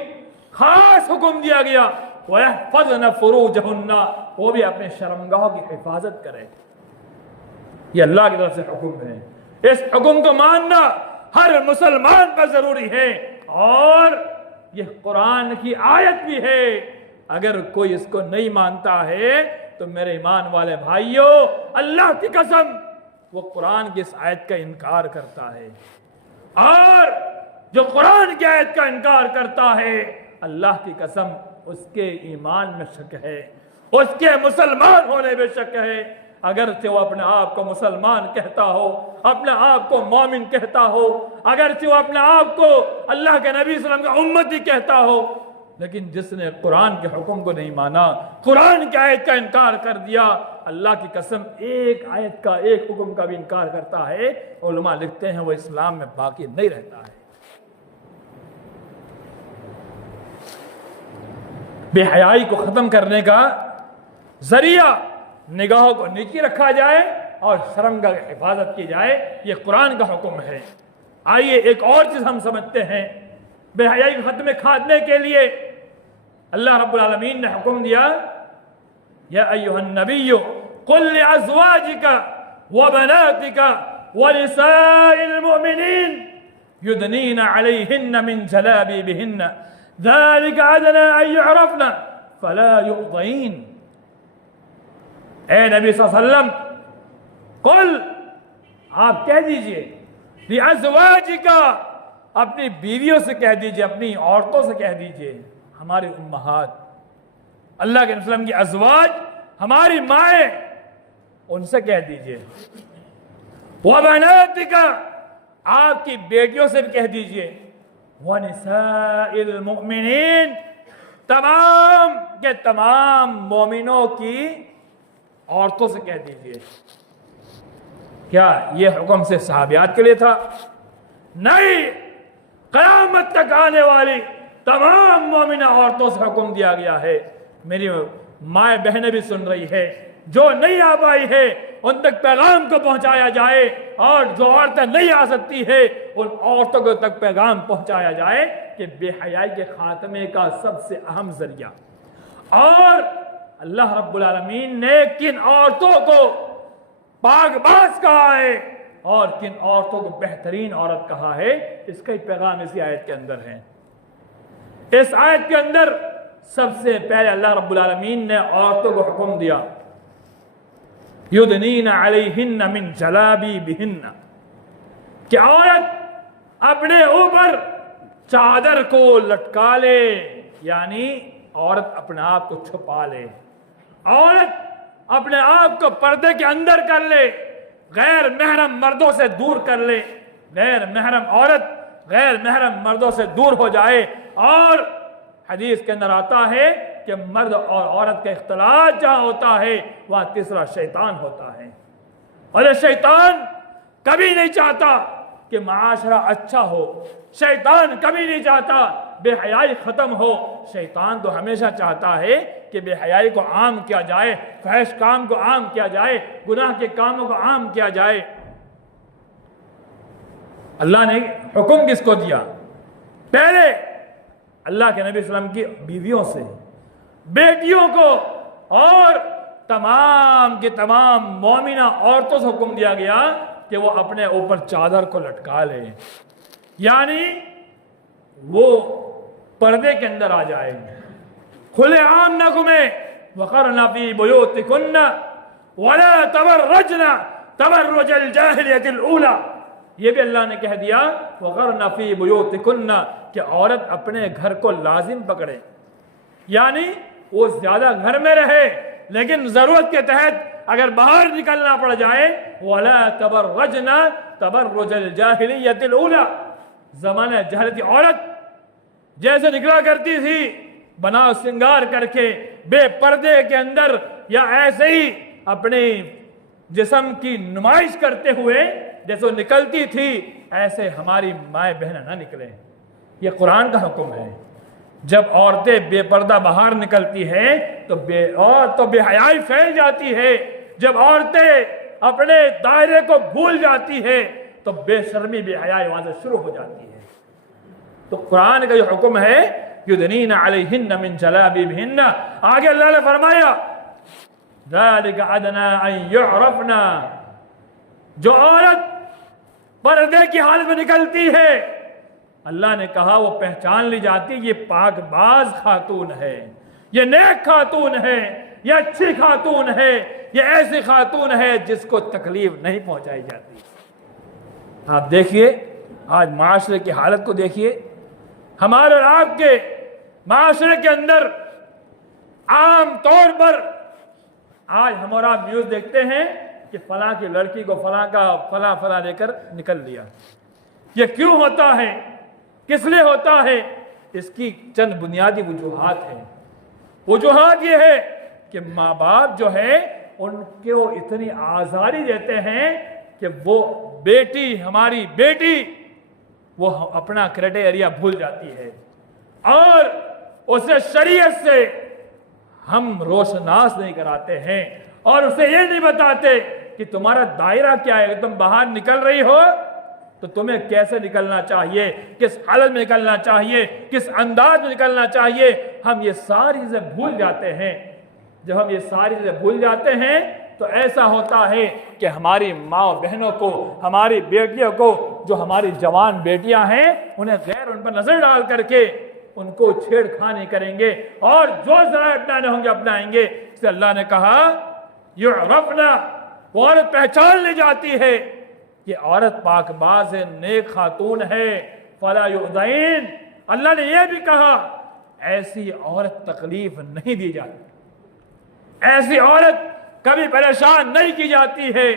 खास हुक्म दिया गया वयहफ़ज़्न फ़ुरूजहुन्ना, वो भी अपने शर्मगाहों की हिफाजत करे। ये अल्लाह की तरफ से हुक्म है। इस हुक्म को मानना हर मुसलमान पर जरूरी है, और यह कुरान की आयत भी है। अगर कोई इसको नहीं मानता है तो मेरे ईमान वाले भाइयों, अल्लाह की कसम, वो कुरान की इस आयत का इनकार करता है। और जो कुरान की आयत का इनकार करता है, अल्लाह की कसम, उसके ईमान में शक है, उसके मुसलमान होने में शक है। अगरचे वो अपने आप को मुसलमान कहता हो, अपने आप को मोमिन कहता हो, अगरचे वो अपने आप को अल्लाह के नबी सल्लल्लाहु अलैहि वसल्लम का उम्मती कहता हो, लेकिन जिसने कुरान के हुक्म को नहीं माना, कुरान की आयत का इनकार कर दिया, अल्लाह की कसम एक आयत का, एक हुक्म का भी इनकार करता है, उलमा लिखते हैं वो इस्लाम में बाकी नहीं रहता है। बेहयाई को ख़त्म करने का जरिया निगाहों को नीचे रखा जाए और शर्मगाह की हिफाजत की जाए, ये कुरान का हुक्म है। आइए एक और चीज़ हम समझते हैं, बेहयाई को ख़त्म खाने के लिए अल्लाह रब्बुल आलमीन ने हुक्म दिया, या अय्युहन नबिय्यु कुल लिअज़वाजिका व बनातिका व निसाइल मुमिनीन युदनीना अलैहिन्ना मिन जलाबिबिहिन्ना ज़ालिका अदना अन युअरफ़ना फला युज़ीन। ए नबी सल्लल्लाहु अलैहि वसल्लम, कुल आप कह दीजिए, लिअज़वाजिका अपनी बीवियों से कह दीजिए, अपनी औरतों से कह दीजिए, हमारी उम्महात, अल्लाह के वसल्लम की अज़वाज हमारी माए, उनसे कह दीजिए। व बनातिका आपकी बेटियों से भी कह दीजिए। व निसाइल मुमिनीन तमाम के तमाम मोमिनों की औरतों से कह दीजिए। क्या यह हुक्म से सहाबियात के लिए था? नहीं, क़यामत तक आने वाली तमाम मोमिना औरतों से हुक्म दिया गया है। मेरी माए बहनें भी सुन रही है, जो नहीं आ पाई है उन तक पैगाम को पहुंचाया जाए, और जो औरतें नहीं आ सकती है उन औरतों को तक पैगाम पहुंचाया जाए कि बेहयाई के खात्मे का सबसे अहम जरिया। और अल्लाह रब्बुल आलमीन ने किन औरतों को पाकबाज कहा है और किन औरतों को बेहतरीन औरत कहा है, इसका ही पैगाम इसी आयत के अंदर है। इस आयत के अंदर सबसे पहले अल्लाह रब्बुल आलमीन ने औरतों को हुक्म दिया, युदनीना अलैहिन्ना मिन जलाबिबिहिन्ना, कि औरत अपने ऊपर चादर को लटका ले, यानी औरत अपने आप को छुपा ले, औरत अपने आप को पर्दे के अंदर कर ले, गैर महरम मर्दों से दूर कर ले, गैर महरम औरत गैर महरम मर्दों से दूर हो जाए। और हदीस के अंदर आता है कि मर्द और औरत का इख्तिलात जहां होता है वहां तीसरा शैतान होता है, और ये शैतान कभी नहीं चाहता कि माशरा अच्छा हो, शैतान कभी नहीं चाहता बेहयाई खत्म हो। शैतान तो हमेशा चाहता है कि बेहयाई को आम किया जाए, फहश काम को आम किया जाए, गुनाह के कामों को आम किया जाए। अल्लाह ने हुक्म किसको दिया? पहले अल्लाह के नबी सल्लल्लाहु अलैहि वसल्लम की बीवियों से, बेटियों को और तमाम के तमाम मोमिना औरतों से हुक्म दिया गया कि वो अपने ऊपर चादर को लटका ले, यानी वो पर्दे के अंदर आ जाए, खुले आम न घूमे। वक़रना फी बुयूतिकुन्ना वला तबर्रजना तबर्रुजल जाहिलियतिल ऊला, ये भी अल्लाह ने कह दिया वक़रना फी बुयूतिकुन्ना, कि औरत अपने घर को लाजिम पकड़े, यानी वो ज्यादा घर में रहे, लेकिन जरूरत के तहत अगर बाहर निकलना पड़ जाए, वला तबर्रजना तबर्रुजल जाहिलियतिल ऊला, ज़माने जहलती औरत जैसे निकला करती थी बना श्रृंगार करके बेपर्दे के अंदर, या ऐसे ही अपने जिस्म की नुमाइश करते हुए जैसे निकलती थी, ऐसे हमारी माए बहन ना निकले। ये कुरान का हुक्म है। जब औरतें बेपर्दा बाहर निकलती हैं तो बेहयाई फैल जाती है। जब औरतें अपने दायरे को भूल जाती है तो बेशर्मी बेहयाई वहां से शुरू हो जाती है। तो कुरान का ये हुक्म है, युदनीना अलैहिन्ना मिन जलाबिबिहिन्ना। आगे अल्लाह ने फरमाया ज़ालिका अदना अन युअरफ़ना, जो औरत पर्दे की हालत में निकलती है, अल्लाह ने कहा वो पहचान ली जाती, ये पाकबाज खातून है, ये नेक खातून है, ये अच्छी खातून है, ये ऐसी खातून है जिसको तकलीफ नहीं पहुंचाई जाती। आप देखिए आज माशरे की हालत को देखिए। हमारे और आपके माशरे के अंदर आम तौर पर आज हम और आप न्यूज देखते हैं कि फलां की लड़की को फलां का फला लेकर निकल लिया। ये क्यों होता है, किस लिए होता है? इसकी चंद बुनियादी वजूहात हैं। वजूहात ये है कि माँ बाप जो है उनको इतनी आज़ादी देते हैं कि वो बेटी, हमारी बेटी, वो अपना क्राइटेरिया भूल जाती है और उसे शरीयत से हम रोशनास नहीं कराते हैं और उसे ये नहीं बताते कि तुम्हारा दायरा क्या है। तुम बाहर निकल रही हो तो तुम्हें कैसे निकलना चाहिए, किस हालत में निकलना चाहिए, किस अंदाज में निकलना चाहिए। हम ये सारी चीजें भूल जाते हैं। जब हम ये सारी चीजें भूल जाते हैं तो ऐसा होता है कि हमारी माँ बहनों को, हमारी बेटियों को, जो हमारी जवान बेटियां हैं, उन्हें गैर उन पर नजर डाल करके उनको छेड़खानी करेंगे और जो जरा अपनाने होंगे अपनाएंगे। इसलिए अल्लाह ने कहा युरफना, वो औरत पहचान ली जाती है कि औरत पाकबाज है, नेक खातून है। फला युज़ैन, अल्लाह ने यह भी कहा ऐसी औरत तकलीफ नहीं दी जाती, ऐसी औरत कभी परेशान नहीं की जाती है।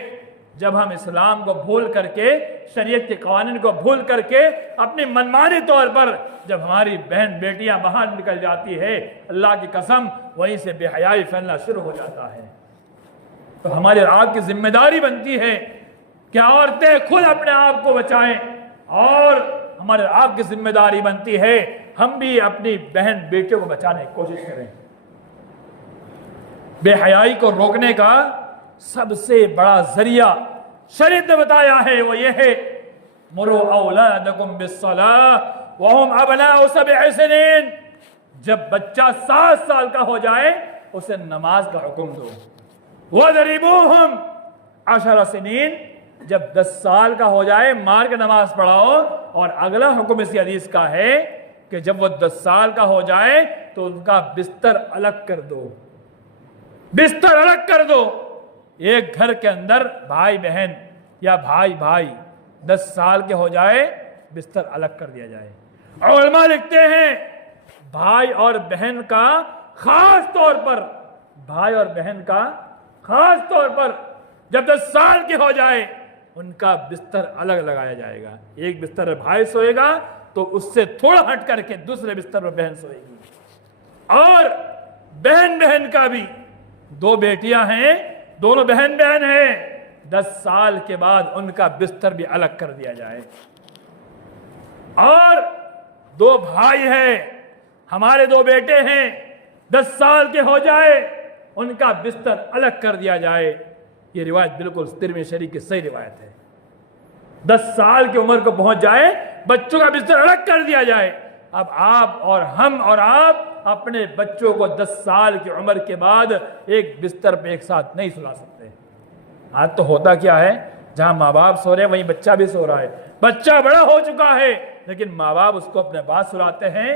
जब हम इस्लाम को भूल करके, शरीयत के कानून को भूल करके अपनी मनमानी तौर पर जब हमारी बहन बेटियां बाहर निकल जाती है, अल्लाह की कसम वहीं से बेहयाई फैलना शुरू हो जाता है। तो हमारे आपकी जिम्मेदारी बनती है कि औरतें खुद अपने आप को बचाएं और हमारे आपकी जिम्मेदारी बनती है हम भी अपनी बहन बेटियों को बचाने की कोशिश करें। बेहयाई को रोकने का सबसे बड़ा जरिया शरीयत ने बताया है, वो ये है मुरू औलादकुम बिस्सलाह वहुम अबनाउ सब'i सिनीन। जब बच्चा 7 साल का हो जाए उसे नमाज का हुक्म दो। वदरिबूहुम 10 सिनीन, जब 10 साल का हो जाए मार के नमाज पढ़ाओ। और अगला हुक्म इस हदीस का है कि जब वो 10 साल का हो जाए तो उनका बिस्तर अलग कर दो, बिस्तर अलग कर दो। एक घर के अंदर भाई बहन या भाई भाई 10 साल के हो जाए बिस्तर अलग कर दिया जाए। और उलमा लिखते हैं भाई और बहन का खास तौर पर, भाई और बहन का खास तौर पर जब 10 साल के हो जाए उनका बिस्तर अलग लगाया जाएगा। एक बिस्तर पर भाई सोएगा तो उससे थोड़ा हट करके दूसरे बिस्तर पर बहन सोएगी। और बहन बहन का भी, 2 बेटियां हैं, दोनों बहन बहन हैं, 10 साल के बाद उनका बिस्तर भी अलग कर दिया जाए। और 2 भाई हैं, हमारे 2 बेटे हैं, 10 साल के हो जाए उनका बिस्तर अलग कर दिया जाए। ये रिवायत बिल्कुल तिरमिज़ी शरीफ की सही रिवायत है। 10 साल की उम्र को पहुंच जाए बच्चों का बिस्तर अलग कर दिया जाए। अब आप और हम और आप अपने बच्चों को 10 साल की उम्र के बाद एक बिस्तर पे एक साथ नहीं सुला सकते। आज तो होता क्या है, जहां माँ बाप सो रहे हैं वहीं बच्चा भी सो रहा है। बच्चा बड़ा हो चुका है लेकिन माँ बाप उसको अपने पास सुलाते हैं।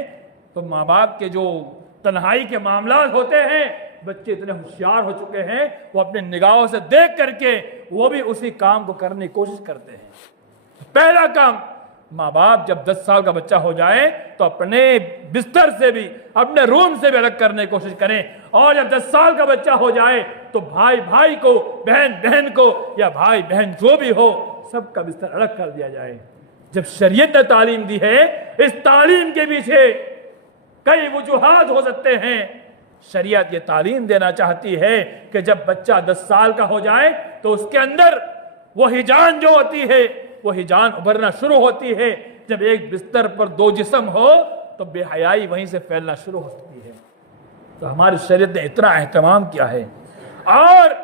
तो माँ बाप के जो तन्हाई के मामला होते हैं, बच्चे इतने होशियार हो चुके हैं, वो अपने निगाहों से देख करके वो भी उसी काम को करने की कोशिश करते हैं। पहला काम, माँ बाप जब 10 साल का बच्चा हो जाए तो अपने बिस्तर से भी, अपने रूम से भी अलग करने की कोशिश करें। और जब 10 साल का बच्चा हो जाए तो भाई भाई को, बहन बहन को, या भाई बहन जो भी हो, सबका बिस्तर अलग कर दिया जाए। जब शरीयत ने तालीम दी है, इस तालीम के पीछे कई वजूहात हो सकते हैं। शरीयत ये तालीम देना चाहती है कि जब बच्चा 10 साल का हो जाए तो उसके अंदर वो हिजान जो होती है, वो हिजान उभरना शुरू होती है। जब एक बिस्तर पर 2 जिस्म हो तो बेहयाई वहीं से फैलना शुरू हो सकती है। तो हमारी शरीयत ने इतना एहतमाम किया है। और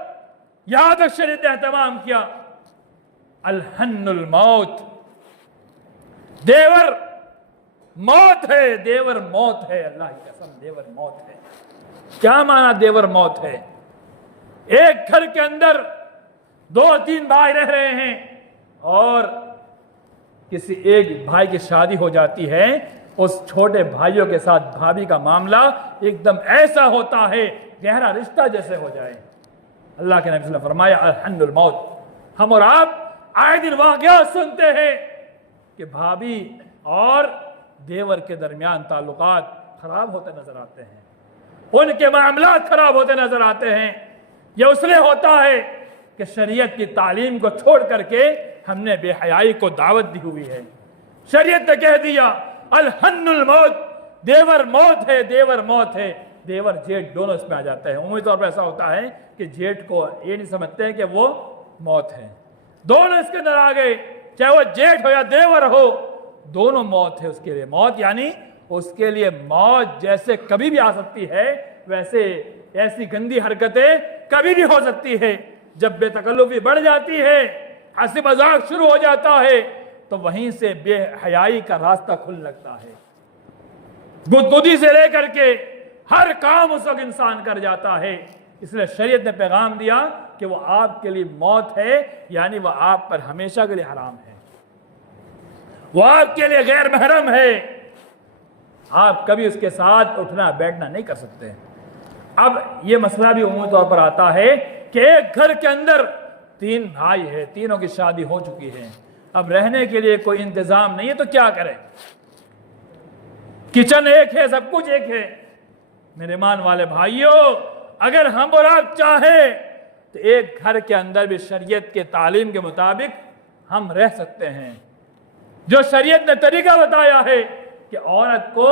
यहां तक शरीयत ने एहतमाम किया, अलहन्नुल मौत, देवर मौत है, देवर मौत है। अल्लाह की कसम, देवर मौत है। क्या माना देवर मौत है? एक घर के अंदर 2-3 भाई रह रहे हैं और किसी एक भाई की शादी हो जाती है, उस छोटे भाइयों के साथ भाभी का मामला एकदम ऐसा होता है गहरा रिश्ता जैसे हो जाए। अल्लाह के नबी सल्लल्लाहु अलैहि वसल्लम फरमाया अलहन्नुल मौत। हम और आप आए दिन वाक़या सुनते हैं कि भाभी और देवर के दरमियान ताल्लुकात खराब होते नजर आते हैं, उनके मामला खराब होते नजर आते हैं। यह उसलिए होता है कि शरीयत की तालीम को छोड़ करके हमने बेहयाई को दावत दी हुई है। शरीयत ने कह दिया अलहन्नुल मौत, देवर मौत है, देवर मौत है। देवर जेठ दोनों इसमें आ जाते हैं। उम्मीद तौर पर ऐसा होता है कि जेठ को ये नहीं समझते हैं कि वो मौत है, दोनों इसके अंदर आ गए, चाहे वो जेठ हो या देवर हो, दोनों मौत है उसके लिए। मौत यानी उसके लिए मौत जैसे कभी भी आ सकती है, वैसे ऐसी गंदी हरकतें कभी भी हो सकती है। जब बेतकल्लुफी बढ़ जाती है, हंसी मजाक शुरू हो जाता है, तो वहीं से बेहयाई का रास्ता खुल लगता है। गुदगुदी से लेकर के हर काम उस वक्त इंसान कर जाता है। इसलिए शरीयत ने पैगाम दिया कि वो आपके लिए मौत है, यानी वह आप पर हमेशा के लिए हराम है, वो आपके लिए गैर महरम है, आप कभी उसके साथ उठना बैठना नहीं कर सकते। अब यह मसला भी उमूमी तौर पर आता है कि एक घर के अंदर 3 भाई है, तीनों की शादी हो चुकी है, अब रहने के लिए कोई इंतजाम नहीं है, तो क्या करें? किचन एक है, सब कुछ एक है। मेरे मान वाले भाइयों, अगर हम और आप चाहें तो एक घर के अंदर भी शरीयत के तालीम के मुताबिक हम रह सकते हैं। जो शरीयत ने तरीका बताया है कि औरत को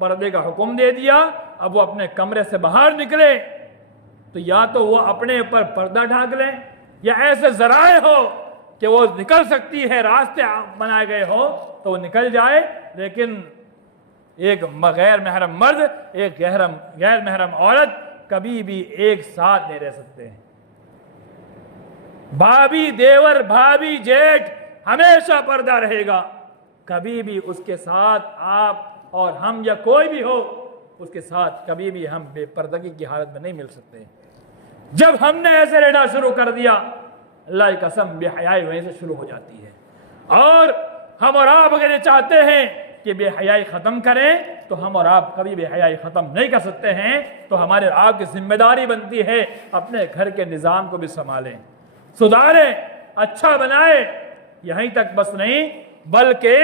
पर्दे का हुक्म दे दिया, अब वो अपने कमरे से बाहर निकले तो या तो वो अपने ऊपर पर्दा ढाक ले, या ऐसे जराए हो कि वो निकल सकती है, रास्ते बनाए गए हो तो वो निकल जाए, लेकिन एक गैर महरम मर्द, एक गैर महरम औरत कभी भी एक साथ नहीं रह सकते हैं। भाभी, देवर, भाभी, जेठ हमेशा पर्दा रहेगा, कभी भी उसके साथ आप और हम या कोई भी हो, उसके साथ कभी भी हम बेपर्दगी की हालत में नहीं मिल सकते। जब हमने ऐसे रहना शुरू कर दिया, अल्लाह की कसम बेहयाई वहीं से शुरू हो जाती है। और हम और आप अगर ये चाहते हैं कि बेहयाई खत्म करें, तो हम और आप कभी बेहयाई खत्म नहीं कर सकते हैं। तो हमारे आपकी जिम्मेदारी बनती है अपने घर के निज़ाम को भी संभालें, सुधारें, अच्छा बनाए। यहीं तक बस नहीं, बल्कि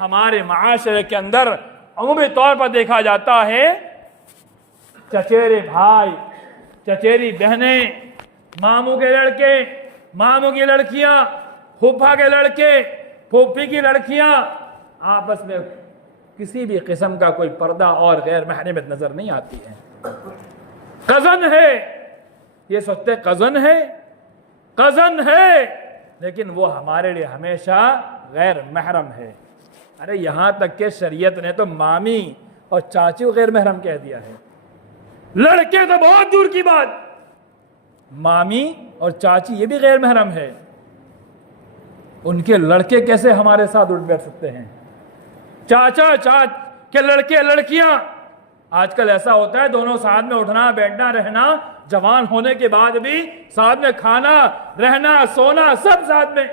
हमारे माशरे के अंदर अमूमी तौर पर देखा जाता है, चचेरे भाई, चचेरी बहनें, मामू के लड़के, मामू की लड़कियां, फूफा के लड़के, फूफी की लड़कियां, आपस में किसी भी किस्म का कोई पर्दा और गैर महरमियत नजर नहीं आती है। कजन है, ये सोचते कजन है, कजन है, लेकिन वो हमारे लिए हमेशा गैर महरम है। अरे यहां तक के शरीयत ने तो मामी और चाची को गैर महरम कह दिया है। लड़के तो बहुत दूर की बात, मामी और चाची ये भी गैर महरम है। उनके लड़के कैसे हमारे साथ उठ बैठ सकते हैं? चाचा चाच के लड़के लड़कियां, आजकल ऐसा होता है दोनों साथ में उठना बैठना रहना, जवान होने के बाद भी साथ में खाना रहना सोना सब साथ में।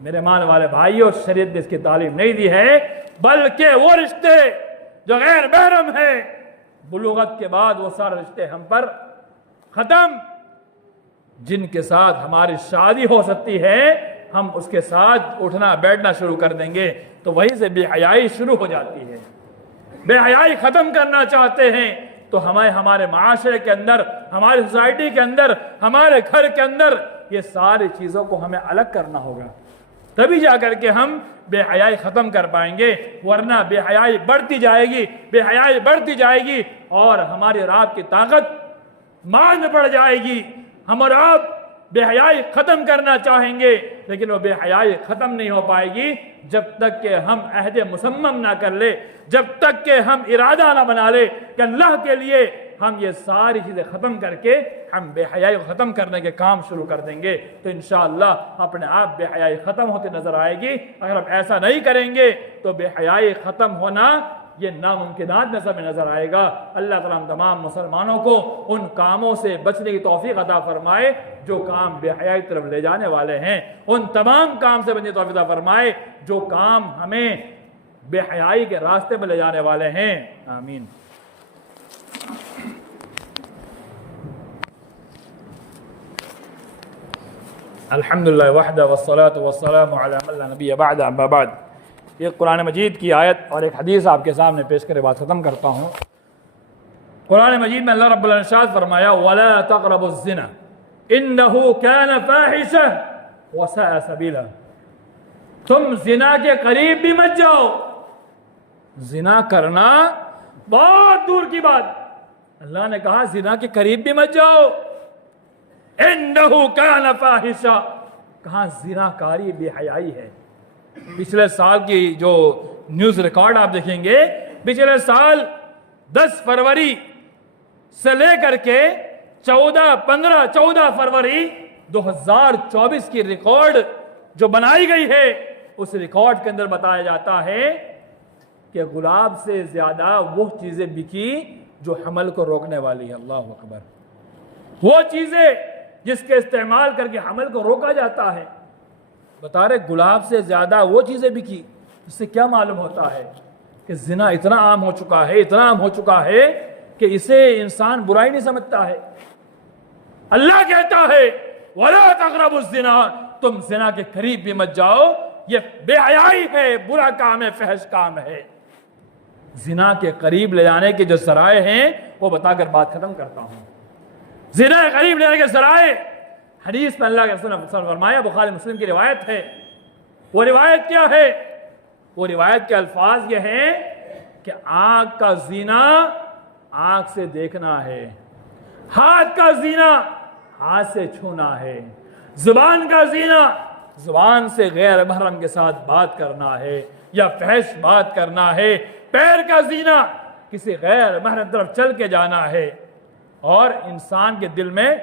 मेरे मान वाले भाइयों, शरीयत ने इसकी तालीम नहीं दी है, बल्कि वो रिश्ते जो गैर महरम है, बुलूगत के बाद वो सारे रिश्ते हम पर खत्म। जिनके साथ हमारी शादी हो सकती है, हम उसके साथ उठना बैठना शुरू कर देंगे, तो वहीं से बेहयाई शुरू हो जाती है। बेहयाई खत्म करना चाहते हैं तो हमें हमारे माशरे के अंदर, हमारी सोसाइटी के अंदर, हमारे घर के अंदर ये सारी चीजों को हमें अलग करना होगा, तभी जाकर के हम बेहयाई खत्म कर पाएंगे। वरना बेहयाई बढ़ती जाएगी, बेहयाई बढ़ती जाएगी और हमारी और आपकी ताकत मान में पड़ जाएगी। हम और आप बेहयाई खत्म करना चाहेंगे, लेकिन वो बेहयाई खत्म नहीं हो पाएगी जब तक कि हम अहद मुसम्मम ना कर ले, जब तक कि हम इरादा ना बना ले कि अल्लाह के लिए हम ये सारी चीजें खत्म करके हम बेहयाई को खत्म करने के काम शुरू कर देंगे, तो इंशाअल्लाह अपने आप बेहयाई खत्म होती नजर आएगी। अगर हम ऐसा नहीं करेंगे तो बेहयाई खत्म होना ये नामुमकिनात में सब नजर आएगा। अल्लाह ताला हम तमाम मुसलमानों को उन कामों से बचने की तौफीक अता फरमाए जो काम बेहयाई तरफ ले जाने वाले हैं, उन तमाम काम से बचने की तौफीक अता फरमाए जो काम हमें बेहयाई के रास्ते में ले जाने वाले हैं। आमीन। अल्हम्दुलिल्लाह वहदा वस्सलातु वस्सलामु अला मन ला नबिय्य बअद, अम्मा बाद। ये कुरान मजीद की आयत और एक हदीस आपके सामने पेश करे बात खत्म करता हूँ। कुरान मजीद में अल्लाह रब्बुल इरशाद फरमाया, वला तक़रबुज़ ज़िना इन्नहु कान फ़ाहिशा व साअ सबीला। तुम जिना के करीब भी मत जाओ। जिना करना बहुत दूर की बात, अल्लाह ने कहा जिना के करीब भी मत जाओ। इन्नहु कान फ़ाहिशा, कहा जिनाकारी बेहयाई है। पिछले साल की जो न्यूज रिकॉर्ड आप देखेंगे, पिछले साल 10 फरवरी से लेकर के 14 फरवरी 2024 की रिकॉर्ड जो बनाई गई है, उस रिकॉर्ड के अंदर बताया जाता है कि गुलाब से ज्यादा वो चीजें बिकी जो हमल को रोकने वाली है। अल्लाह अकबर। वो चीजें जिसके इस्तेमाल करके हमल को रोका जाता है, बता रहे गुलाब से ज्यादा वो चीजें बिकी। इससे क्या मालूम होता है कि जिना इतना आम हो चुका है, इतना आम हो चुका है कि इसे इंसान बुराई नहीं समझता है। अल्लाह कहता है वला तक़रबुज़ ज़िना, तुम जिना के करीब भी मत जाओ, ये बेहयाई है, बुरा काम है, फहश काम है। जिना के करीब ले जाने के जो ज़राए हैं वो बताकर बात खत्म करता हूं। जिना के करीब ले जाने के ज़राए, हदीस में अल्लाह के रसूल ने फरमाया, बुखारी मुस्लिम की रिवायत है। वो रिवायत क्या है? वो रिवायत के अल्फाज ये हैं कि आंख का जीना आंख से देखना है, हाथ का जीना हाथ से छूना है, जुबान का जीना जुबान से गैर महरम के साथ बात करना है या फहश बात करना है, पैर का जीना किसी गैर महरम तरफ चल के जाना है। और इंसान के दिल में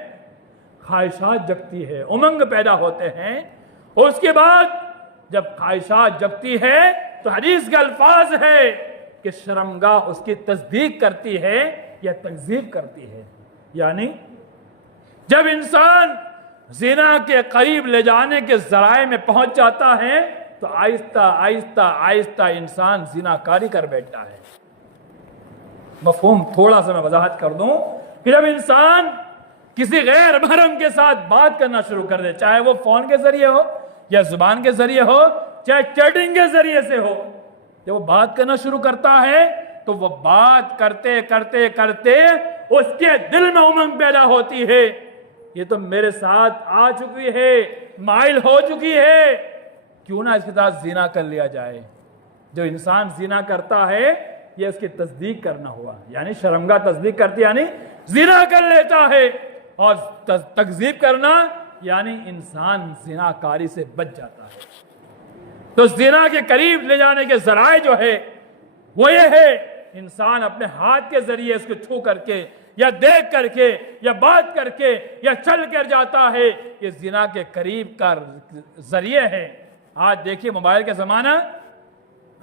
ख्वाहिशात जगती है, उमंग पैदा होते हैं। उसके बाद जब ख्वाहिशात जगती है तो हदीस के अल्फाज है कि शर्मगाह उसकी तस्दीक करती है या तकजीब करती है। यानी जब इंसान जिना के करीब ले जाने के जराए में पहुंच जाता है तो आहिस्ता आहिस्ता आहिस्ता इंसान जिनाकारी कर बैठता है। मफहूम थोड़ा सा मैं वजाहत कर दूं कि जब इंसान किसी गैर महरम के साथ बात करना शुरू कर दे, चाहे वो फोन के जरिए हो या जुबान के जरिए हो, चाहे चैटिंग के जरिए से हो, जब वो बात करना शुरू करता है तो वो बात करते करते करते उसके दिल में उमंग पैदा होती है, ये तो मेरे साथ आ चुकी है, माइल हो चुकी है, क्यों ना इसके साथ जिना कर लिया जाए। जो इंसान जिना करता है ये उसकी तस्दीक करना हुआ, यानी शर्मगाह तस्दीक करती यानी जिना कर लेता है, और तकजीब करना यानी इंसान जिनाकारी से बच जाता है। तो जिना के करीब ले जाने के जराए जो है वो ये है, इंसान अपने हाथ के जरिए इसको छू करके या देख करके या बात करके या चल कर जाता है, ये जिना के करीब का जरिए है। आज देखिए मोबाइल का जमाना,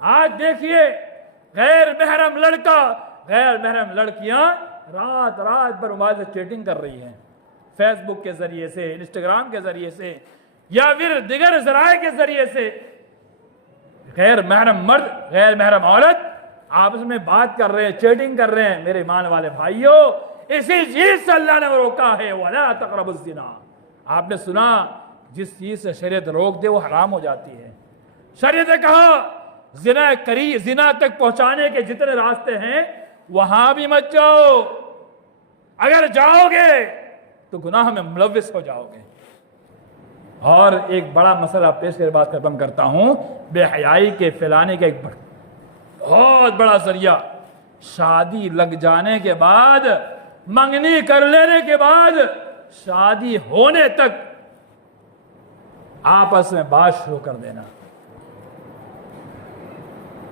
आज देखिए गैर महरम लड़का गैर महरम लड़कियां रात रात भर मोबाइल से चैटिंग कर रही हैं, फेसबुक के जरिए से, इंस्टाग्राम के जरिए से या फिर दिगर जराए के जरिए से। गैर महरम मर्द गैर महरम औरत आपस में बात कर रहे हैं, चैटिंग कर रहे हैं। मेरे ईमान वाले भाइयों, इसी चीज से अल्लाह ने रोका है, वला तक़रबुज़ ज़िना। आपने सुना जिस चीज से शरीयत रोक दे वो हराम हो जाती है। शरीयत ने कहा जिना तक पहुंचाने के जितने रास्ते हैं वहां भी मत जाओ, अगर जाओगे तो गुनाह में मुलव्विस हो जाओगे। और एक बड़ा मसला पेश कर बात खत्म करता हूं, बेहयाई के फैलाने का एक बहुत बड़ा जरिया, शादी लग जाने के बाद, मंगनी कर लेने के बाद, शादी होने तक आपस में बात शुरू कर देना।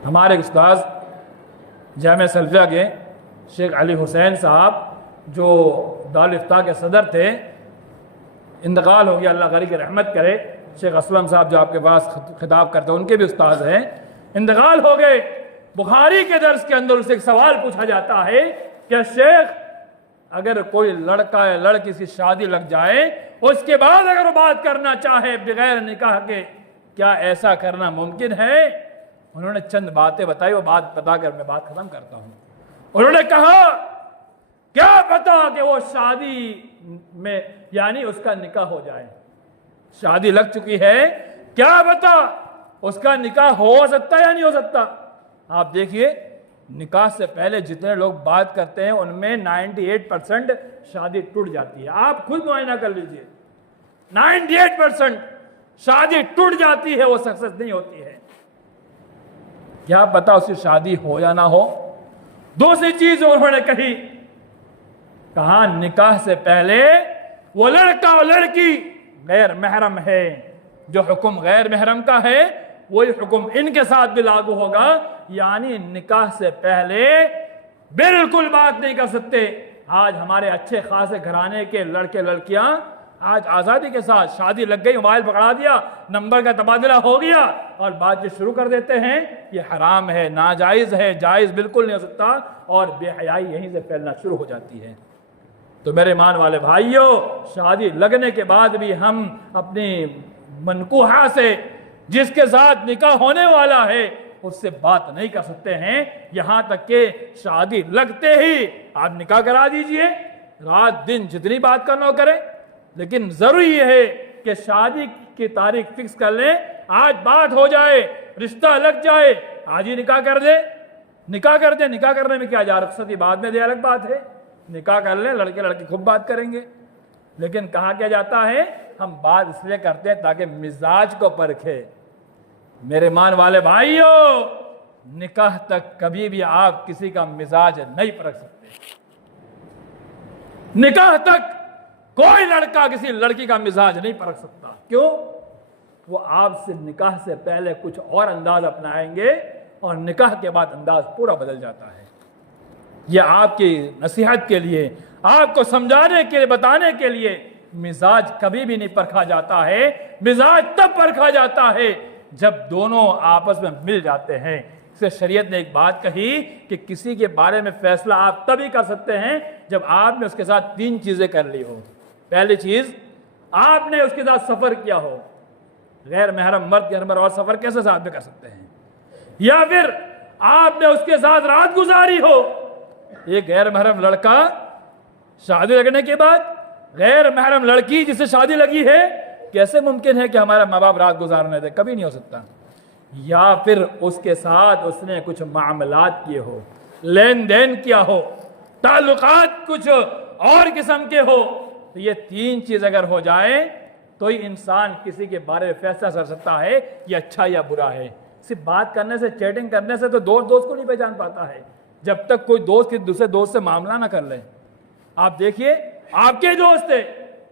हमारे उस्ताद जामिया सल्फिया के शेख अली हुसैन साहब जो दारुल इफ्ता के सदर थे, इंतकाल हो गया, अल्लाह गरी की रहमत करे। शेख असलम साहब जो आपके पास खिताब करते हैं उनके भी उस्ताद हैं, इंतकाल हो गए। बुखारी के दर्स के अंदर उनसे एक सवाल पूछा जाता है कि शेख अगर कोई लड़का या लड़की की शादी लग जाए, उसके बाद अगर वो बात करना चाहे बगैर निकाह के, क्या ऐसा करना मुमकिन है? उन्होंने चंद बातें बताई, वो बात बताकर मैं बात खत्म करता हूं। उन्होंने कहा क्या पता कि वो शादी में यानी उसका निकाह हो जाए, शादी लग चुकी है, क्या पता उसका निकाह हो सकता है या नहीं हो सकता। आप देखिए निकाह से पहले जितने लोग बात करते हैं उनमें 98% शादी टूट जाती है। आप खुद मुआयना कर लीजिए, 98% शादी टूट जाती है, वो सक्सेस नहीं होती है। क्या पता उसकी शादी हो या ना हो। दूसरी चीज उन्होंने कहा निकाह से पहले वो लड़का और लड़की गैर महरम है, जो हुक्म गैर महरम का है वही हुक्म इनके साथ भी लागू होगा। यानी निकाह से पहले बिल्कुल बात नहीं कर सकते। आज हमारे अच्छे खासे घराने के लड़के लड़कियां आज आजादी के साथ शादी लग गई, मोबाइल पकड़ा दिया, नंबर का तबादला हो गया और बातचीत शुरू कर देते हैं। ये हराम है, नाजायज है, जायज बिल्कुल नहीं हो सकता और बेहयाई यहीं से फैलना शुरू हो जाती है। तो मेरे ईमान वाले भाइयों, शादी लगने के बाद भी हम अपनी मनकूहा से, जिसके साथ निकाह होने वाला है, उससे बात नहीं कर सकते हैं। यहां तक के शादी लगते ही आप निकाह करा दीजिए, रात दिन जितनी बात करना हो करें, लेकिन जरूरी है कि शादी की तारीख फिक्स कर लें, आज बात हो जाए, रिश्ता लग जाए, आज ही निकाह कर दे। निकाह कर दे, निकाह करने में क्या जा, रुखसती बाद में दे, अलग बात है। निकाह कर ले, लड़के लड़की खूब बात करेंगे। लेकिन कहा क्या जाता है, हम बात इसलिए करते हैं ताकि मिजाज को परखे। मेरे मान वाले भाइयों, निकाह तक कभी भी आप किसी का मिजाज नहीं परख सकते। निकाह तक कोई लड़का किसी लड़की का मिजाज नहीं परख सकता। क्यों? वो आपसे निकाह से पहले कुछ और अंदाज अपनाएंगे और निकाह के बाद अंदाज पूरा बदल जाता है। यह आपकी नसीहत के लिए, आपको समझाने के लिए, बताने के लिए, मिजाज कभी भी नहीं परखा जाता है। मिजाज तब परखा जाता है जब दोनों आपस में मिल जाते हैं। इससे शरीयत ने एक बात कही कि किसी के बारे में फैसला आप तभी कर सकते हैं जब आपने उसके साथ 3 चीजें कर ली हो। पहली चीज, आपने उसके साथ सफर किया हो। गैर महरम मर्द गैर महरम और सफर कैसे साथ में कर सकते हैं? या फिर आपने उसके साथ रात गुजारी हो। एक गैर महरम लड़का शादी लगने के बाद गैर महरम लड़की जिससे शादी लगी है, कैसे मुमकिन है कि हमारा माँ बाप रात गुजारने दे? कभी नहीं हो सकता। या फिर उसके साथ उसने कुछ मामलात किए हो, लेन देन किया हो, ताल्लुकात कुछ और किस्म के हो। तो ये 3 चीज अगर हो जाए तो ही इंसान किसी के बारे में फैसला कर सकता है ये अच्छा या बुरा है। सिर्फ बात करने से, चैटिंग करने से तो दोस्त दोस्त को नहीं पहचान पाता है। जब तक कोई दोस्त किसी दूसरे दोस्त से मामला ना कर ले। आप देखिए, आपके दोस्त है,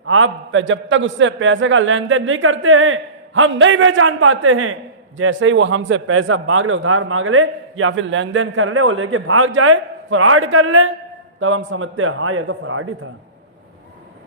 आप जब तक उससे पैसे का लेन देन नहीं करते हैं, हम नहीं पहचान पाते हैं। जैसे ही वो हमसे पैसा मांग ले, उधार मांग ले या फिर लेन देन कर ले, वो लेके भाग जाए, फ्रॉड कर ले, तब हम समझते हैं हाँ ये तो फ्रॉड ही था।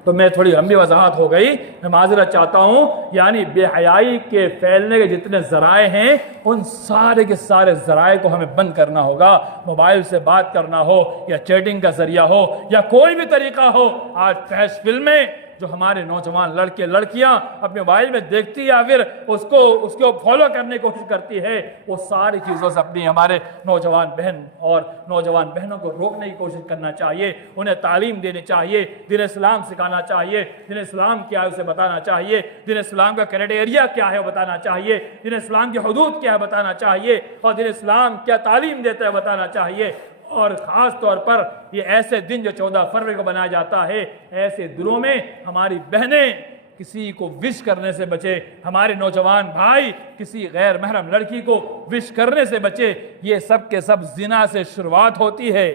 तो मैं थोड़ी लंबी वजाहत हो गई, मैं माजरत चाहता हूं। यानी बेहयाई के फैलने के जितने जराए हैं, उन सारे के सारे जराए को हमें बंद करना होगा। मोबाइल से बात करना हो या चैटिंग का जरिया हो या कोई भी तरीका हो। आज फैश फिल्में जो हमारे नौजवान लड़के लड़कियां अपने मोबाइल में देखती या फिर उसको फॉलो करने की कोशिश करती है, वो सारी चीज़ों से अपनी हमारे नौजवान बहन और नौजवान बहनों को रोकने की कोशिश करना चाहिए। उन्हें तालीम देनी चाहिए, दीन इस्लाम सिखाना चाहिए, दीन इस्लाम क्या है उसे बताना चाहिए, दीन इस्लाम का क्राइटेरिया क्या है वो बताना चाहिए, दीन इस्लाम की हदूद क्या है बताना चाहिए और दीन इस्लाम क्या तालीम देता है बताना चाहिए। और ख़ास तौर पर ये ऐसे दिन जो 14 फरवरी को बनाया जाता है, ऐसे दिनों में हमारी बहनें किसी को विश करने से बचे, हमारे नौजवान भाई किसी गैर महरम लड़की को विश करने से बचे। ये सब के सब जिना से शुरुआत होती है।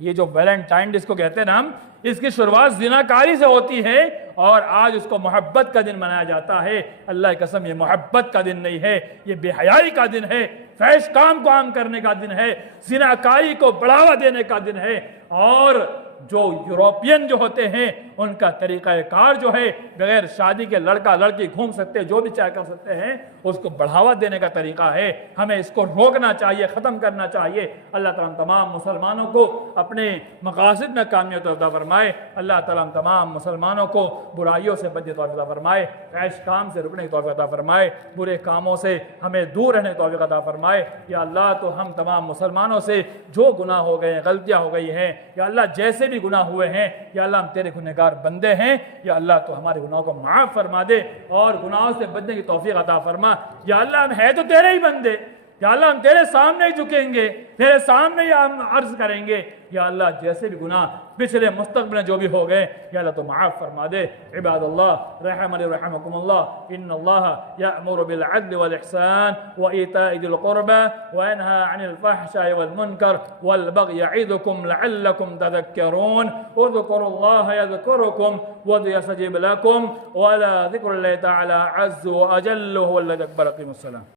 ये जो वैलेंटाइन डे इसको कहते हैं ना हम, इसकी शुरुआत जिनाकारी से होती है और आज उसको मोहब्बत का दिन मनाया जाता है। अल्लाह की कसम, ये मोहब्बत का दिन नहीं है, ये बेहयाई का दिन है, फैश काम को आम करने का दिन है, जिनाकारी को बढ़ावा देने का दिन है। और जो यूरोपियन जो होते हैं उनका तरीक़ाकार जो है, बगैर शादी के लड़का लड़की घूम सकते, जो भी चाहे कर सकते हैं, उसको बढ़ावा देने का तरीका है। हमें इसको रोकना चाहिए, ख़त्म करना चाहिए। अल्लाह ताला तमाम मुसलमानों को अपने मकासद में कामयाब अता फरमाए। अल्लाह ताला तमाम मुसलमानों को बुराइयों से बचने की तौफ़ीक़ अता फरमाए, फैश काम से रुकने की तौफ़ीक़ अता फरमाए, बुरे कामों से हमें दूर रहने की तौफ़ीक़ अता फरमाए। या अल्लाह, तो हम तमाम मुसलमानों से जो गुनाह हो गए हैं, गलतियाँ हो गई हैं, या अल्लाह जैसे भी गुनाह हुए हैं, या अल्लाह हम तेरे गुनहगार बंदे हैं, या अल्लाह तो हमारे गुनाहों को माफ़ फरमा दे और गुनाहों से बचने की तौफ़ीक़ अता फरमा। या अल्लाह हम है तो तेरे ही बंदे, या अल्लाह हम तेरे सामने ही झुकेंगे, तेरे सामने ही हम अर्ज करेंगे। या अल्लाह जैसे भी गुनाह पिछले मुस्तक़बिल में जो भी हो गए, या अल्लाह तो माफ़ फरमा दे। इबादल्लाह रहमनी रहमकुमुल्लाह, इन्नल्लाह यअमुरु बिल अद्ल वल इहसान व ईताइ दिल क़ुरबा व यनहा अनिल फ़हशाइ वल मुनकर वल बग़य यዒदुकुम लअल्लकुम तज़क्करून उज़्कुरुल्लाह यज़्कुरुकुम वयस्तजिब लकुम व ला ज़िक्रुल्लाहि तआला अज़्ज़ व अजल्ल हुवल अकबर।